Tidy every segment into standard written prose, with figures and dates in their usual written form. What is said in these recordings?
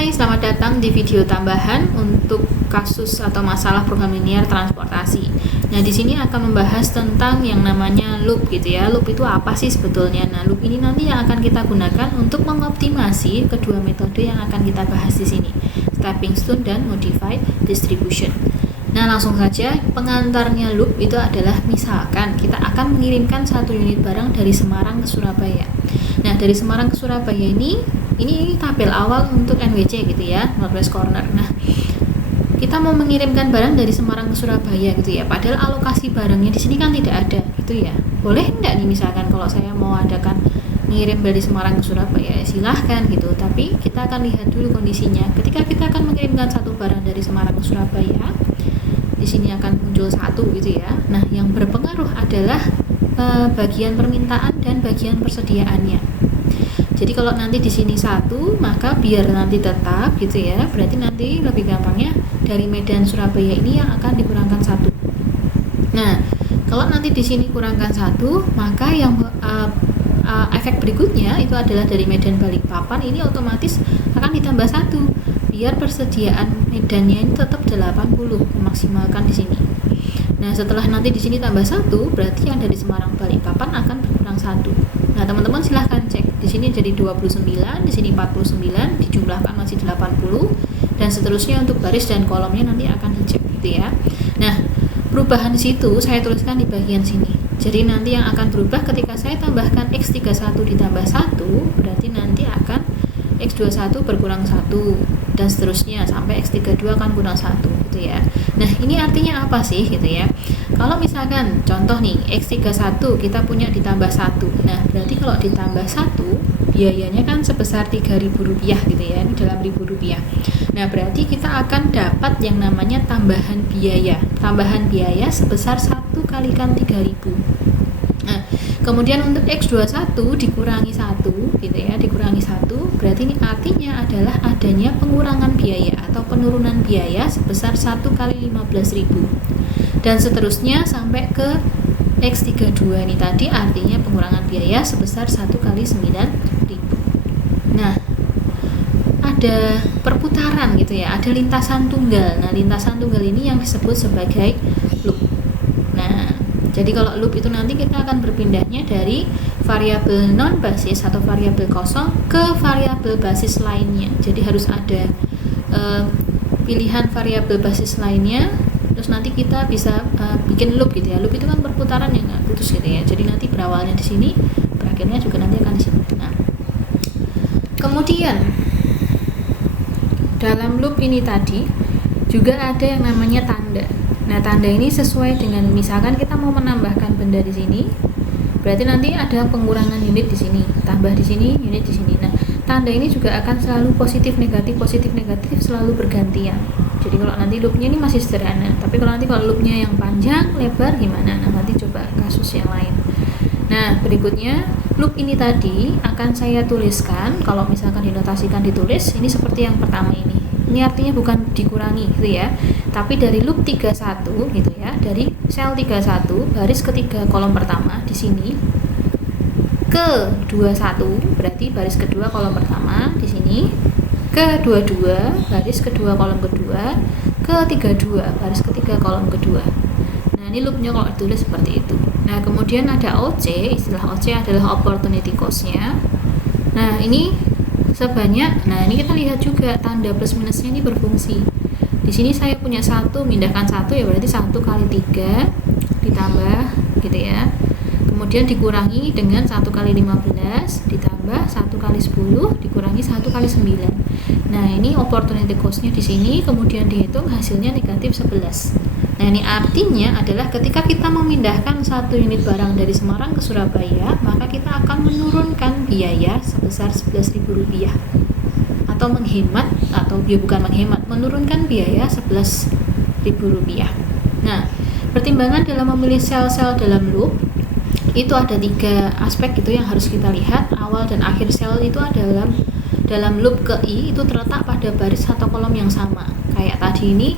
Hai, selamat datang di video tambahan untuk kasus atau masalah program linear transportasi. Nah, di sini akan membahas tentang yang namanya loop gitu ya. Loop itu apa sih sebetulnya? Nah, loop ini nanti yang akan kita gunakan untuk mengoptimasi kedua metode yang akan kita bahas di sini, stepping stone dan modified distribution. Nah, langsung saja pengantarnya loop itu adalah misalkan kita akan mengirimkan satu unit barang dari Semarang ke Surabaya. Nah, dari Semarang ke Surabaya ini tabel awal untuk NWC gitu ya, Northwest Corner. Nah, kita mau mengirimkan barang dari Semarang ke Surabaya gitu ya, padahal alokasi barangnya di sini kan tidak ada gitu ya. Boleh enggak nih misalkan kalau saya mau adakan mengirim dari Semarang ke Surabaya, silahkan gitu, tapi kita akan lihat dulu kondisinya. Ketika kita akan mengirimkan satu barang dari Semarang ke Surabaya, di sini akan muncul satu gitu ya. Nah, yang berpengaruh adalah bagian permintaan dan bagian persediaannya. Jadi kalau nanti di sini satu, maka biar nanti tetap gitu ya, berarti nanti lebih gampangnya dari Medan Surabaya ini yang akan dikurangkan satu. Nah, kalau nanti di sini kurangkan satu, maka yang efek berikutnya itu adalah dari Medan Balikpapan ini otomatis akan ditambah satu, biar persediaan medannya ini tetap 80, memaksimalkan di sini. Nah, setelah nanti di sini tambah satu, berarti yang dari Semarang Balikpapan akan berkurang satu. Nah, teman-teman silahkan cek. Di sini jadi 29, di sini 49, dijumlahkan masih 80, dan seterusnya untuk baris dan kolomnya nanti akan dicek gitu ya. Nah, perubahan di situ saya tuliskan di bagian sini. Jadi nanti yang akan berubah ketika saya tambahkan X31 ditambah 1, berarti nanti akan X21 berkurang 1 dan seterusnya sampai X32 akan kurang 1 gitu ya. Nah, ini artinya apa sih gitu ya? Kalau misalkan contoh nih X31 kita punya ditambah 1. Nah, berarti kalau ditambah 1 biayanya kan sebesar Rp3.000 gitu ya, ini dalam Rp1.000. Nah, berarti kita akan dapat yang namanya tambahan biaya. Tambahan biaya sebesar 1 kalikan 3.000. Nah, kemudian untuk X21 dikurangi 1 gitu ya, dikurangi 1, berarti ini artinya adalah adanya pengurangan biaya atau penurunan biaya sebesar 1 kali 15.000 dan seterusnya sampai ke X32 ini tadi artinya pengurangan biaya sebesar 1 kali 9.000. Nah, ada perputaran gitu ya, ada lintasan tunggal. Nah, lintasan tunggal ini yang disebut sebagai loop. Nah, jadi kalau loop itu nanti kita akan berpindahnya dari variabel non basis atau variabel kosong ke variabel basis lainnya. Jadi harus ada pilihan variabel basis lainnya. Terus nanti kita bisa bikin loop gitu ya. Loop itu kan perputaran yang nggak putus gitu ya. Jadi nanti berawalnya di sini, berakhirnya juga nanti akan di sini. Nah, kemudian dalam loop ini tadi juga ada yang namanya tanda. Nah, tanda ini sesuai dengan misalkan kita mau menambahkan benda di sini, berarti nanti ada pengurangan unit di sini, tambah di sini, unit di sini. Nah, tanda ini juga akan selalu positif negatif selalu bergantian. Jadi kalau nanti loopnya ini masih sederhana, tapi kalau loopnya yang panjang, lebar gimana? Nah, nanti coba kasus yang lain. Nah, berikutnya loop ini tadi akan saya tuliskan, kalau misalkan dinotasikan ditulis, ini seperti yang pertama ini. Ini artinya bukan dikurangi gitu ya, tapi dari loop 31 gitu ya, dari sel 31 baris ketiga kolom pertama di sini ke 21, berarti baris kedua kolom pertama di sini, ke 22 baris kedua kolom kedua, ke 32 baris ketiga kolom kedua. Nah, ini loopnya kalau ditulis seperti itu. Nah, kemudian ada OC, istilah OC adalah opportunity cost-nya. Nah, ini sebanyak, nah ini kita lihat juga tanda plus minusnya ini berfungsi. Di sini saya punya 1, mindahkan 1 ya berarti 1 kali 3 ditambah gitu ya. Kemudian dikurangi dengan 1 kali 15 ditambah 1 kali 10 dikurangi 1 kali 9. Nah, ini opportunity cost-nya di sini, kemudian dihitung hasilnya negatif 11. Nah, ini artinya adalah ketika kita memindahkan satu unit barang dari Semarang ke Surabaya, maka kita akan menurunkan biaya sebesar Rp11.000 atau menghemat, atau bukan menghemat, menurunkan biaya Rp11.000. Nah, pertimbangan dalam memilih sel-sel dalam loop itu ada 3 aspek gitu yang harus kita lihat. Awal dan akhir sel itu adalah dalam loop ke I itu terletak pada baris atau kolom yang sama. Kayak tadi ini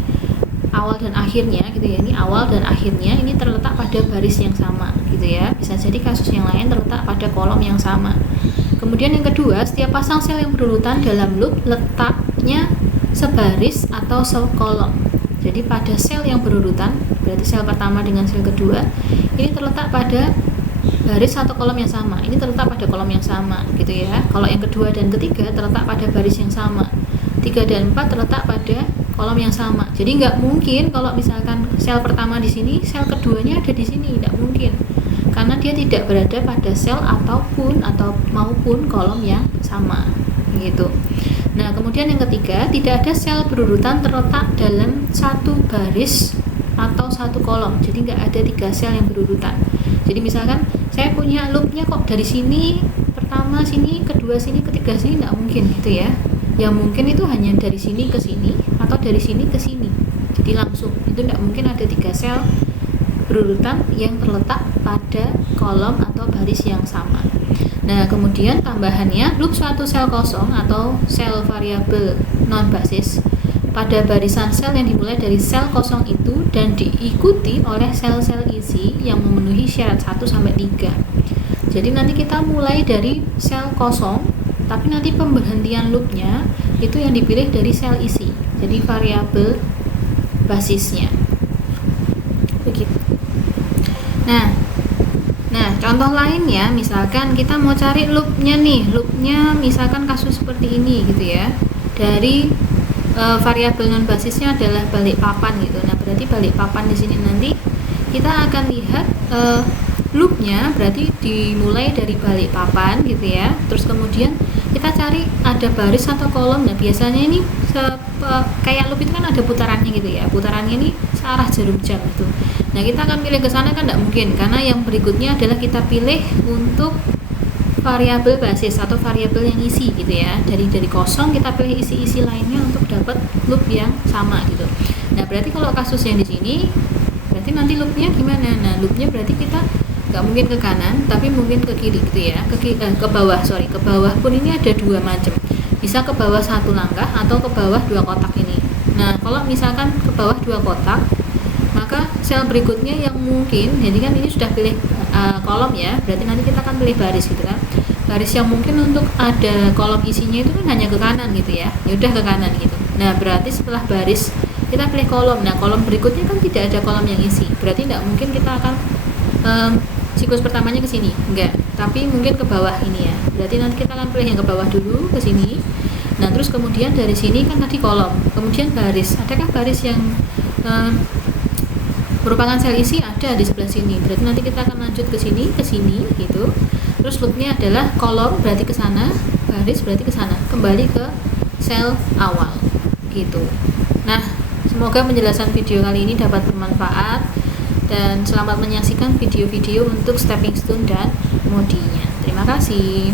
awal dan akhirnya gitu ya, ini awal dan akhirnya ini terletak pada baris yang sama gitu ya. Bisa jadi kasus yang lain terletak pada kolom yang sama. Kemudian yang kedua, setiap pasang sel yang berurutan dalam loop letaknya sebaris atau sekolom. Jadi pada sel yang berurutan, berarti sel pertama dengan sel kedua, ini terletak pada baris atau kolom yang sama. Ini terletak pada kolom yang sama, gitu ya. Kalau yang kedua dan ketiga terletak pada baris yang sama. 3 dan 4 terletak pada kolom yang sama. Jadi nggak mungkin kalau misalkan sel pertama di sini, sel keduanya ada di sini, nggak mungkin. Karena dia tidak berada pada sel maupun kolom yang sama, gitu. Nah, kemudian yang ketiga, tidak ada sel berurutan terletak dalam satu baris atau satu kolom. Jadi nggak ada 3 sel yang berurutan. Jadi misalkan saya punya loopnya kok dari sini pertama sini, kedua sini, ketiga sini, nggak mungkin gitu ya. Yang mungkin itu hanya dari sini ke sini atau dari sini ke sini. Jadi langsung itu nggak mungkin ada 3 sel berurutan yang terletak pada kolom atau baris yang sama. Nah, kemudian tambahannya, loop suatu sel kosong atau sel variabel non basis pada barisan sel yang dimulai dari sel kosong itu dan diikuti oleh sel-sel isi yang memenuhi syarat 1 sampai 3. Jadi nanti kita mulai dari sel kosong, tapi nanti pemberhentian loopnya itu yang dipilih dari sel isi. Jadi variabel basisnya. Begitu. Nah, contoh lainnya, misalkan kita mau cari loopnya nih, loopnya misalkan kasus seperti ini gitu ya. Dari variabel non basisnya adalah Balikpapan gitu. Nah, berarti Balikpapan di sini nanti kita akan lihat loopnya berarti dimulai dari Balikpapan gitu ya. Terus kemudian kita cari ada baris atau kolom. Nah, biasanya ini kayak loop itu kan ada putarannya gitu ya. Putarannya ini searah jarum jam gitu. Nah, kita akan pilih ke sana kan tidak mungkin, karena yang berikutnya adalah kita pilih untuk variabel basis atau variabel yang isi gitu ya. Dari kosong kita pilih isi-isi lainnya untuk dapat loop yang sama gitu. Nah, berarti kalau kasus yang di sini berarti nanti loopnya gimana? Nah, loopnya berarti kita nggak mungkin ke kanan tapi mungkin ke kiri gitu ya. Ke bawah pun ini ada 2 macam. Bisa ke bawah 1 langkah atau ke bawah 2 kotak ini. Nah, kalau misalkan ke bawah 2 kotak, maka sel berikutnya yang mungkin, jadi kan ini sudah pilih kolom ya, berarti nanti kita akan pilih baris gitu kan. Baris yang mungkin untuk ada kolom isinya itu kan hanya ke kanan gitu ya. Ya udah ke kanan gitu. Nah, berarti setelah baris kita pilih kolom. Nah, kolom berikutnya kan tidak ada kolom yang isi. Berarti tidak mungkin kita akan siklus pertamanya ke sini, enggak. Tapi mungkin ke bawah ini ya. Berarti nanti kita akan pilih yang ke bawah dulu ke sini. Nah, terus kemudian dari sini kan tadi kolom, kemudian baris. Adakah baris yang merupakan sel isi? Ada di sebelah sini. Berarti nanti kita akan lanjut ke sini gitu. Terus loopnya adalah kolom berarti ke sana, baris berarti ke sana, kembali ke sel awal gitu. Nah, semoga penjelasan video kali ini dapat bermanfaat dan selamat menyaksikan video-video untuk stepping stone dan modinya. Terima kasih.